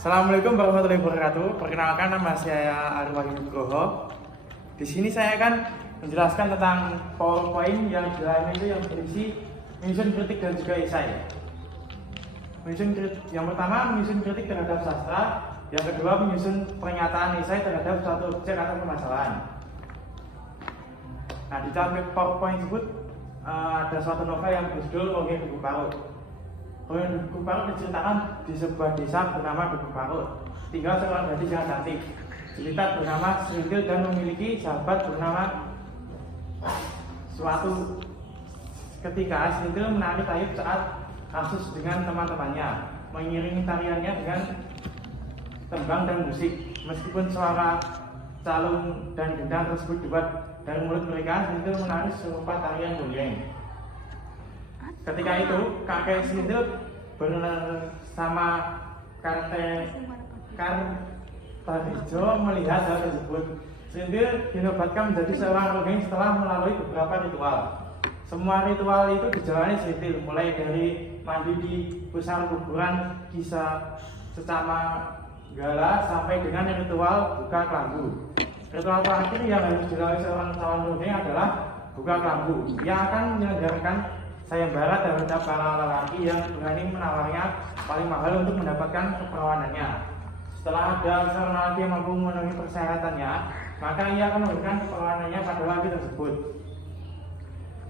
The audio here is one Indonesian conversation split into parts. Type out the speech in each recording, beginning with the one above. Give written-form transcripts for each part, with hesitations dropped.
Assalamualaikum warahmatullahi wabarakatuh. Perkenalkan, nama saya Arif Wahyu Nugroho. Di sini saya akan menjelaskan tentang PowerPoint yang di dalamnya itu yang berisi menyusun kritik dan juga esai. Yang pertama menyusun kritik terhadap sastra, yang kedua menyusun pernyataan esai terhadap suatu objek atau permasalahan. Nah, di dalam PowerPoint tersebut ada suatu novel yang berjudul Ronggeng Duku Parut. Ronggeng Duku Parut diceritakan di sebuah desa bernama Duku Parut. Tinggal seorang gadis yang cantik, jelita bernama Serintil dan memiliki sahabat bernama Suatu. Ketika Serintil menari tayub saat kasus dengan teman-temannya, mengiringi tariannya dengan tembang dan musik. Meskipun suara calung dan gendang tersebut dibuat dari mulut mereka, Serintil menari serupa tarian gonggeng. Ketika itu kakek Serintil bersama Kartarijo melihat hal tersebut. Serintil dinobatkan menjadi seorang ronggeng setelah melalui beberapa ritual. Semua ritual itu dijalani Serintil, mulai dari mandi di pusar kuburan kisah secama gala sampai dengan ritual buka kelambu. Ritual terakhir yang harus dilalui seorang calon ronggeng adalah buka kelambu. Ia akan menyelenggarakan sayembara terhadap para lelaki yang berani menawarnya paling mahal untuk mendapatkan keperawanannya. Setelah ada seorang lelaki yang mampu memenuhi persyaratannya, maka ia akan memberikan keperawanannya pada lelaki tersebut.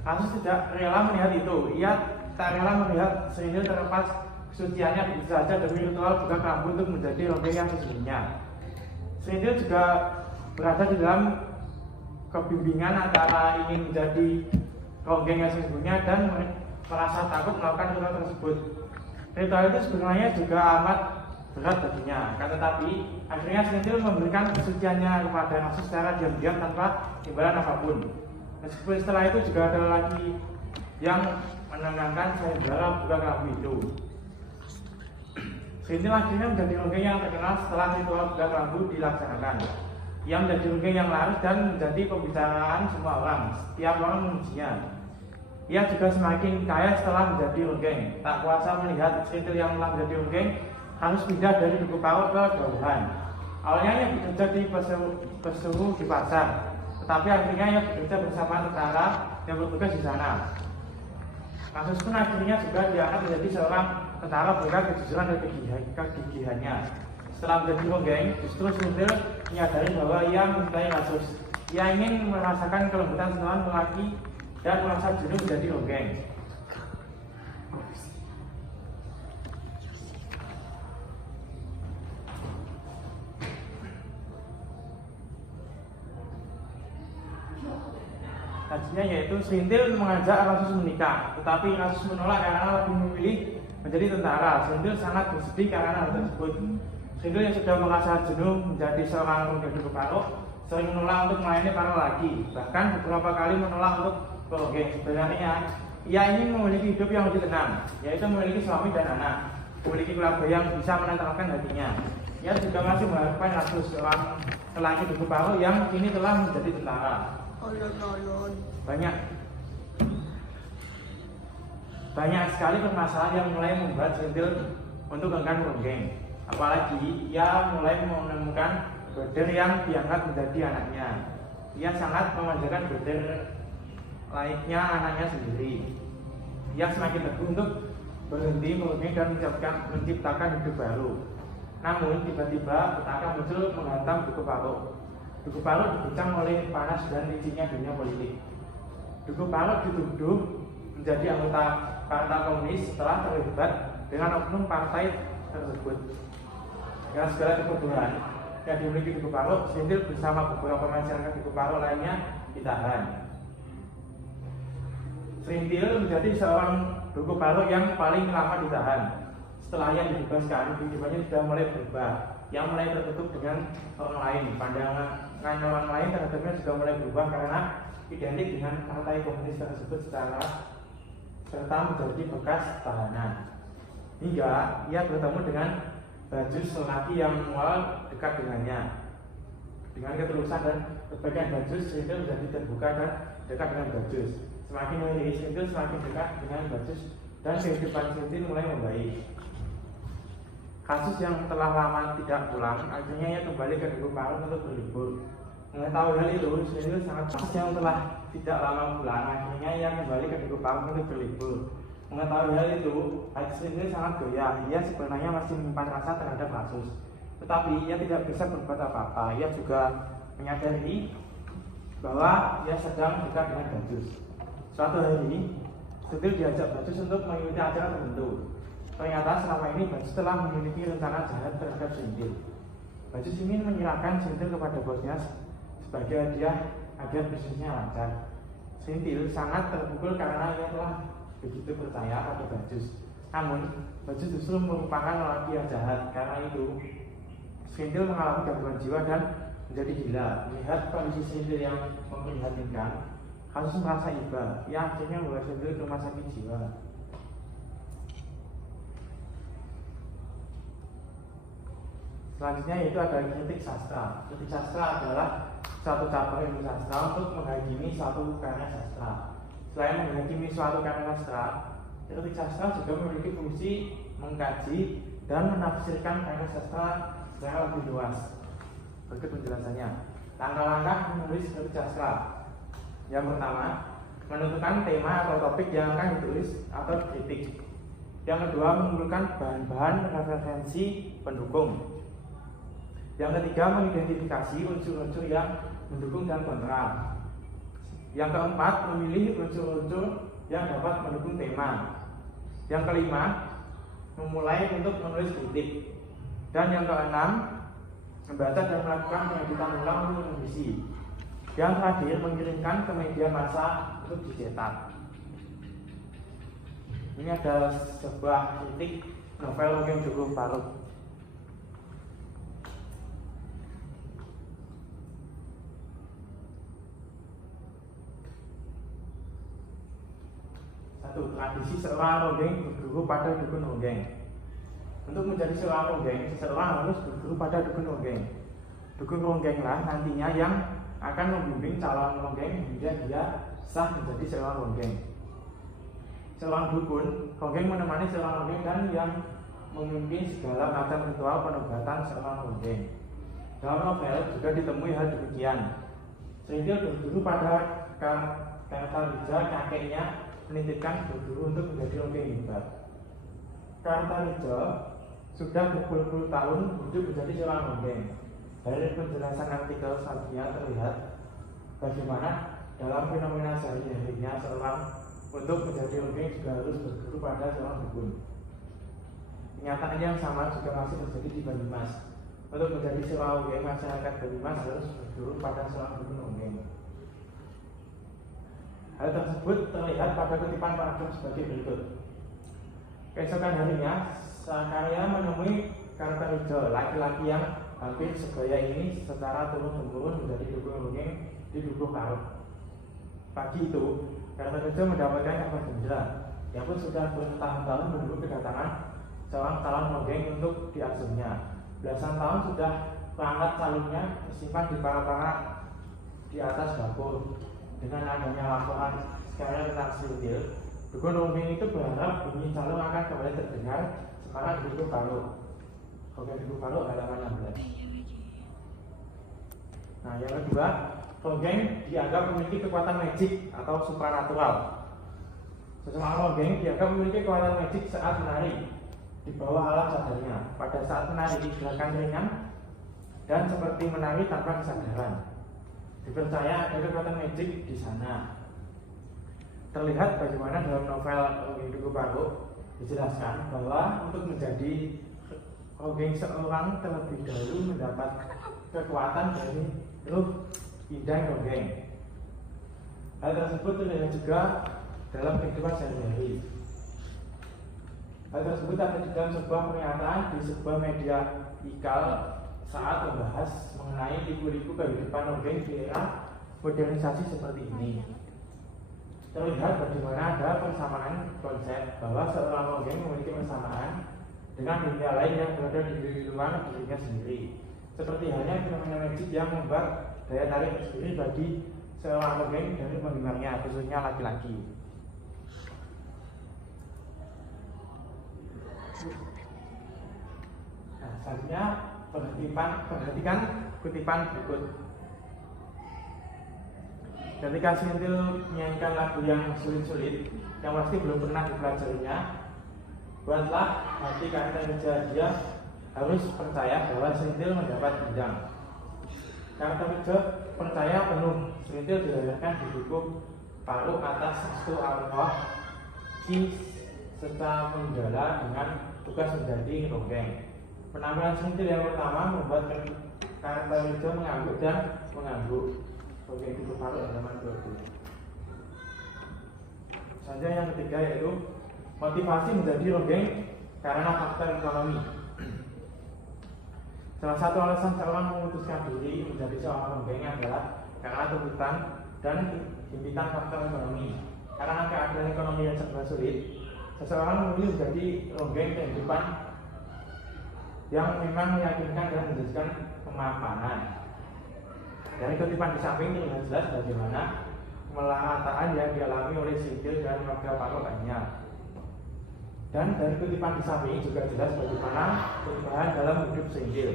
Kasus tidak rela melihat itu. Ia tak rela melihat Serintil terlepas kesuciannya begitu saja demi ritual buka kelambu untuk menjadi ronggeng yang sesungguhnya. Serintil juga berada di dalam kebimbingan antara ingin menjadi ronggeng yang sesungguhnya dan merasa takut melakukan ritual tersebut. Ritual itu sebenarnya juga amat berat baginya, tetapi akhirnya Serintil memberikan kesuciannya kepada Rasul secara diam-diam tanpa imbalan apapun. Meskipun setelah itu juga ada lagi yang menenangkan sayembara buka kelambu itu. Serintil akhirnya menjadi ronggeng yang terkenal setelah ritual buka kelambu dilaksanakan. Ia menjadi ronggeng yang laris dan menjadi pembicaraan semua orang. Setiap orang memujinya. Ia juga semakin kaya setelah menjadi ronggeng. Tak kuasa melihat Serintil yang telah menjadi ronggeng harus pindah dari Duku Parut ke Dauhan. Awalnya ia bekerja di pesuruh di pasar, tetapi akhirnya ia bekerja bersama tentara yang bertugas di sana. Kasus pun akhirnya juga diangkat menjadi seorang tentara berkat kejujuran dan kegigihannya. Setelah menjadi ronggeng, justru Serintil menyadari bahwa ia mencintai kasus. Ia ingin merasakan kelembutan sentuhan lelaki dan merasa jenuh menjadi ronggeng. Hasilnya yaitu Serintil mengajak Rasus menikah, tetapi Rasus menolak karena lebih memilih menjadi tentara. Serintil sangat bersedih karena hal tersebut. Serintil yang sudah merasa jenuh menjadi seorang ronggeng Duku Parut sering menolak untuk melayani para lelaki, bahkan beberapa kali menolak untuk ronggeng. Sebenarnya ia ingin memiliki hidup yang lebih tenang, yaitu memiliki suami dan anak, memiliki keluarga yang bisa menenangkan hatinya. Ia juga masih mengharapkan Rasus, seorang lelaki Duku Parut yang kini telah menjadi tentara. Banyak sekali permasalahan yang mulai membuat Serintil untuk enggan ronggeng. Apalagi ia mulai menemukan Boder yang diangkat menjadi anaknya. Ia sangat memanjakan Boder layaknya anaknya sendiri. Ia semakin teguh untuk berhenti meronggeng dan menciptakan hidup baru. Namun tiba-tiba petaka muncul menghantam Duku Parut. Duku Parut diguncang oleh panas dan licinnya dunia politik. Duku Parut dituduh menjadi anggota Partai Komunis setelah terlibat dengan oknum partai tersebut. Dengan segala kebodohan yang dimiliki Duku Parut, Serintil bersama beberapa masyarakat Duku Parut lainnya ditahan. Serintil menjadi seorang Duku Parut yang paling lama ditahan. Setelah ia dibebaskan, kehidupannya sudah mulai berubah. Ia mulai tertutup dengan orang lain. Pandangan orang lain terhadapnya sudah mulai berubah karena identik dengan partai komunis tersebut serta menjadi bekas tahanan. Hingga ia bertemu dengan Bajus, lelaki yang mual dekat dengannya. Dengan ketulusan dan kebaikan Bajus, Serintil menjadi terbuka dan dekat dengan Bajus. Semakin memilih Serintil, semakin dekat dengan Bajus, dan kehidupan Serintil mulai membaik. Kasus yang telah lama tidak pulang, akhirnya ia kembali ke Dukuh Parut untuk berlibur. Mengetahui hal itu, Srintil sangat kasus yang telah tidak lama pulang, akhirnya ia kembali ke Dukuh Parut untuk berlibur. Mengetahui hal itu, hati Srintil sangat goyah. Ia sebenarnya masih menyimpan rasa terhadap kasus, tetapi ia tidak bisa berbuat apa-apa. Ia juga menyadari bahwa ia sedang dekat dengan Bajus. Suatu hari, Srintil diajak Bajus untuk mengikuti acara tertentu. Ternyata selama ini Bajus telah memiliki rencana jahat terhadap Srintil. Bajus ingin menyerahkan Srintil kepada bosnya sebagai hadiah agar bisnisnya lancar. Srintil sangat terpukul karena ia telah begitu percaya pada Bajus. Namun, Bajus justru merupakan lelaki yang jahat. Karena itu, Srintil mengalami gangguan jiwa dan menjadi gila. Melihat kondisi Srintil yang memprihatinkan, Bajus merasa iba. Ia akhirnya membawa Srintil ke rumah sakit jiwa. Selanjutnya yaitu adalah kritik sastra. Kritik sastra adalah suatu cabang ilmu sastra untuk menghakimi suatu karya sastra. Selain menghakimi suatu karya sastra, kritik sastra juga memiliki fungsi mengkaji dan menafsirkan karya sastra secara lebih luas. Berikut penjelasannya. Langkah-langkah menulis kritik sastra. Yang pertama, menentukan tema atau topik yang akan ditulis atau dikritik. Yang kedua, mengumpulkan bahan-bahan referensi pendukung. Yang ketiga, mengidentifikasi unsur-unsur yang mendukung dan kontra. Yang keempat, memilih unsur-unsur yang dapat mendukung tema. Yang kelima, memulai untuk menulis kritik. Dan yang keenam, membaca dan melakukan pengeditan ulang untuk mengisi. Yang terakhir, mengirimkan ke media massa untuk dicetak. Ini adalah sebuah kritik novel Wongking Dukuh Parut. Tradisi seorang ronggeng berguru pada dukun ronggeng. Untuk menjadi seorang ronggeng, seseorang harus berguru pada dukun ronggeng. Dukun ronggenglah nantinya yang akan membimbing calon ronggeng hingga dia sah menjadi seorang ronggeng. Seorang dukun ronggeng menemani seorang ronggeng dan yang memimpin segala macam ritual penobatan seorang ronggeng. Dalam novel juga ditemui hal demikian. Srintil berguru pada Kartarija, kakeknya menitipkan berguru untuk menjadi ronggeng hebat. Kartarija sudah berpuluh-puluh tahun hidup menjadi seorang ronggeng. Dari penjelasan artikel selanjutnya terlihat bagaimana dalam fenomena sehari-harinya seorang untuk menjadi ronggeng juga harus berguru pada seorang dukun. Kenyataan yang sama juga masih terjadi di Banyumas. Untuk menjadi seorang ronggeng, masyarakat Banyumas harus berguru pada seorang dukun ronggeng. Hal tersebut terlihat pada kutipan paragraf sebagai berikut. Keesokan harinya, Sakarya menemui Kartarija, laki-laki yang hampir segaya ini secara turun-temurun menjadi dukun ronggeng di Dukuh Parut. Pagi itu, Kartarija mendapatkan kabar gembira. Ia pun sudah bertahun-tahun menunggu kedatangan seorang calon ronggeng untuk diasuhnya. Belasan tahun sudah perangkat calonnya tersimpan di para di atas dapur. Dengan adanya laporan sekarang tentang Srintil, dukun ronggeng itu berharap bunyi calon akan kembali terdengar sekarang di Dukuh Parut. Ronggeng Dukuh Parut halaman 16. Nah, yang kedua, ronggeng dianggap memiliki kekuatan magic atau supranatural. Seseorang ronggeng dianggap memiliki kekuatan magic saat menari di bawah alam sadarnya. Pada saat menari gerakan ringan dan seperti menari tanpa kesadaran. Dipercaya ada kekuatan magic di sana. Terlihat bagaimana dalam novel Ronggeng Dukuh Parut dijelaskan bahwa untuk menjadi ronggeng seorang terlebih dahulu mendapat kekuatan dari ruh indang ronggeng. Hal tersebut terlihat juga dalam kehidupan sehari-hari. Hal tersebut ada di dalam sebuah pernyataan di sebuah media ikal saat membahas mengenai liku-liku kehidupan ronggeng di era modernisasi seperti ini. Terlihat bagaimana ada persamaan konsep bahwa seorang ronggeng memiliki persamaan dengan dunia lain yang berada di luar dirinya sendiri. Seperti halnya fenomena magic yang membuat daya tarik tersendiri bagi seorang ronggeng dari penggemarnya, khususnya laki-laki. Selanjutnya perhatikan kutipan berikut. Ketika Sentil menyanyikan lagu yang sulit-sulit, yang pasti belum pernah dipelajarinya, buatlah hati karakter dia harus percaya bahwa Sentil mendapat bidang. Karakter kerja percaya penuh Sentil dilahirkan di buku Paru atas Restu Allah Ki serta menggala dengan tugas menjadi ronggeng. Penampilan Sentil yang pertama membuat karakter kerja mengangguk dan mengangguk. Ronggeng buku Paru halaman 20. Selanjutnya yang ketiga yaitu motivasi menjadi ronggeng karena faktor ekonomi. Salah satu alasan seorang memutuskan diri menjadi seorang ronggeng adalah karena tuntutan dan himpitan faktor ekonomi. Karena keadaan ekonomi yang serba sulit, seseorang memilih menjadi ronggeng kehidupan yang memang meyakinkan dan menjadikan kemapanan. Dari kutipan di samping terlihat jelas bagaimana kemelarataan yang dialami oleh Sentil dan warga Paru lainnya. Dan dari kutipan di samping juga jelas bagaimana perubahan dalam hidup Sentil.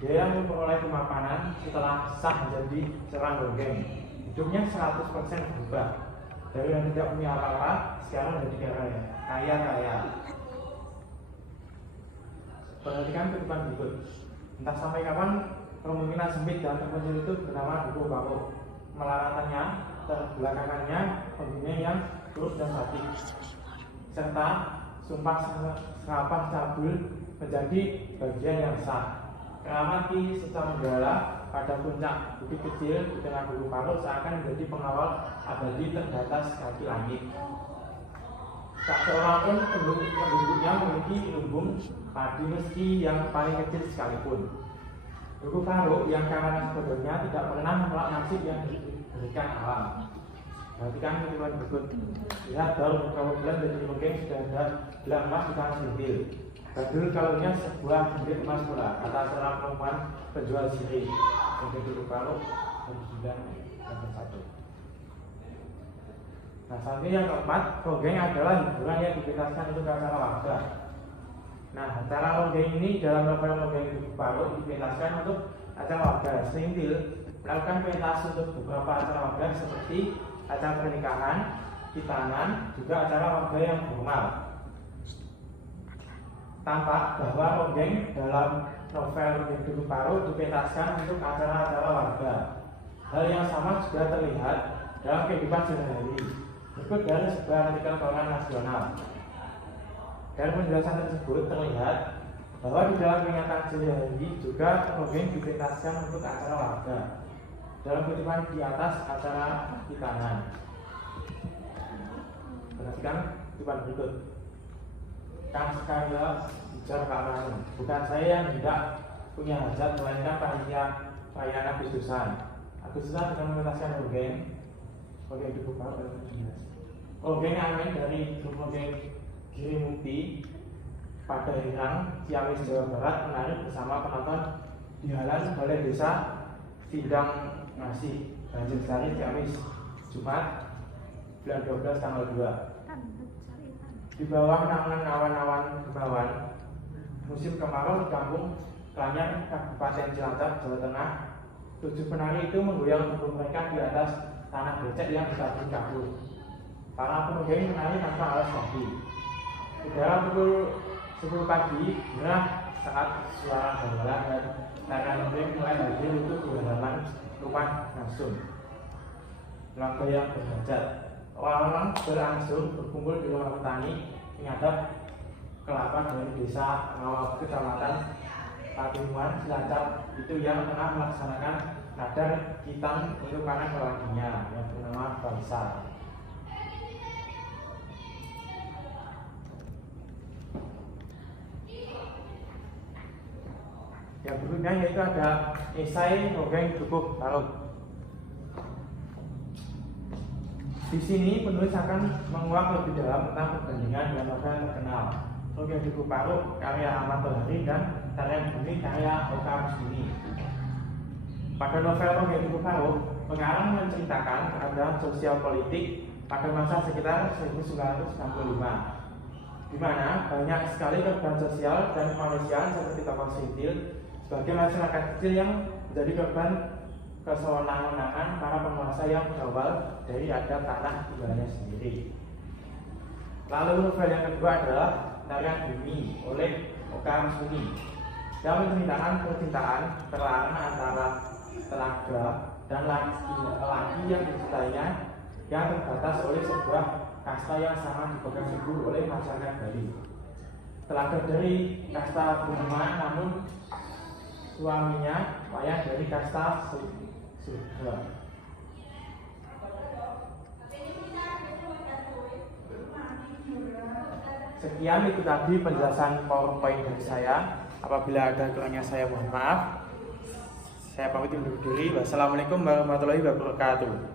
Dia yang memperoleh kemapanan setelah sah menjadi seorang ronggeng. Hidupnya 100% berubah. Dari yang tidak punya apa-apa, sekarang menjadi kaya. Perhatikan kutipan berikut. Entah sampai kapan kemungkinan sempit dan terpencil itu bernama buku Paru. Melaratannya, terbelakangannya, pembina yang turut dan batik, serta sumpah serapah cabul menjadi bagian yang sah. Keramati serta menggala pada puncak bukit kecil di tengah buku Paru seakan menjadi pengawal abadi terbatas kaki langit. Tak seorang pun penduduknya memiliki lumbung padi meski yang paling kecil sekalipun. Buku Paru yang karena sebetulnya tidak pernah menolak nasib yang diberikan alam. Perhatikan kutipan berikut. Lihat baru beberapa bulan dari ronggeng sudah ada gelang emas di tangan Sentil. Badul kalungnya sebuah ginjal emas pula, kata seorang perempuan penjual sirih. Ronggeng buku Paru 1991. Nah, selanjutnya yang keempat, ronggeng adalah hiburan yang dibebaskan untuk acara warga. Nah, acara ronggeng ini dalam novel Ronggeng buku Paru dipentaskan untuk acara warga. Sentil melakukan pentas untuk beberapa acara warga seperti acara pernikahan, hitanan, juga acara warga yang formal. Tampak bahwa ronggeng dalam novel Ronggeng buku Paru dipentaskan untuk acara-acara warga. Hal yang sama juga terlihat dalam kehidupan sehari-hari. Berikut dari sebuah artikel koran nasional. Dari penjelasan tersebut terlihat bahwa di dalam peringatan sehari-hari juga ronggeng dipentaskan untuk acara warga. Dalam kutipan di atas acara hitanan. Perhatikan kutipan berikut. Kang sekalian bicara Pak Manu. Bukan saya yang tidak punya hajat, melainkan panitia perayaan Agustusan. Agustusan dengan mementaskan ronggeng di buku Paru 2017. Ronggeng Amin dari grup ronggeng Giri Mukti pada Hirang, Ciamis, Jawa Barat menarik bersama penonton di Halan Balai Desa Sindang Ngasih, Banjir Sari, Ciamis, Jumat bulan 12 tanggal 2. Di bawah naungan awan-awan kebauan musim kemarau di kampung Klanyar, Kabupaten Cilacap, Jawa Tengah, 7 penari itu menggoyang tubuh mereka di atas tanah becek yang berkabut. Para penunggang menari tanpa alas kaki. Udara pukul 10 pagi, gerah saat suara gamelan dan tarian ronggeng mulai hadir itu di halaman rumah Nasun. Lagu yang berhajat. Orang-orang berangsur berkumpul di rumah petani menghadap kelapa dari desa Ngawal, Kecamatan Patimuan, Cilacap itu yang tengah melaksanakan nadar hitam untuk panen lelakinya yang bernama Bangsa. Yang berikutnya yaitu ada esai Ronggeng buku Paru. Di sini penulis akan menguak lebih dalam tentang perbandingan dengan novel terkenal Ronggeng buku Paru karya Ahmad Tohari dan Tarian Bumi karya Oka Musmini. Pada novel Ronggeng buku Paru, pengarang menceritakan keadaan sosial politik pada masa sekitar 1965. di mana banyak sekali korban sosial dan kemanusiaan seperti tokoh sipil sebagai masyarakat kecil yang menjadi korban kesewenang-wenangan para penguasa yang berawal dari adat tanah tinggalnya sendiri. Lalu novel yang kedua adalah Tarian Bumi oleh Oka Suni yang menceritakan percintaan perlawanan antara telaga dan laki-laki yang dicintainya yang terbatas oleh sebuah kasta yang sangat dipegang teguh oleh masyarakat Bali. Telaga dari kasta Burma, namun suaminya wayang dari kasta Sudha. Sekian itu tadi penjelasan PowerPoint dari saya. Apabila ada kurangnya saya mohon maaf. Saya pamit undur diri. Wassalamualaikum warahmatullahi wabarakatuh.